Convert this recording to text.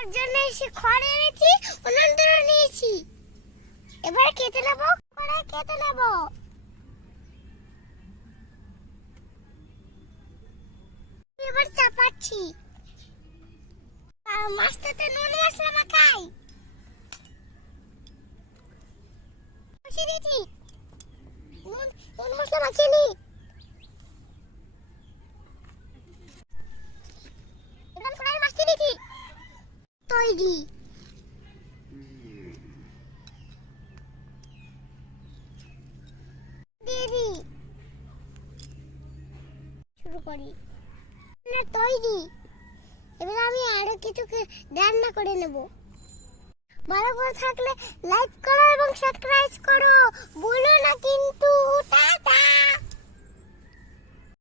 ওর জন্য এসে খড় এনেছি, অনন্তর নিয়েছি। এবার খেতে নেবো, কড়াই খেতে নেবো। এবার চাপাচ্ছি, মাছটাতে নুন মশলা মাখাই। বসিয়ে দিয়েছি, নুন মশলা মাখিয়ে নি। এবার কড়াই মাছটি দিয়েছি, তৈরি। দিয়ে দিই, শুরু করি। তৈরি। এবার আমি আরো কিছু রান্না করে নেব। ভালো করে থাকলে লাইক করো এবং সাবস্ক্রাইব করো, ভুলো না কিন্তু। টাটা।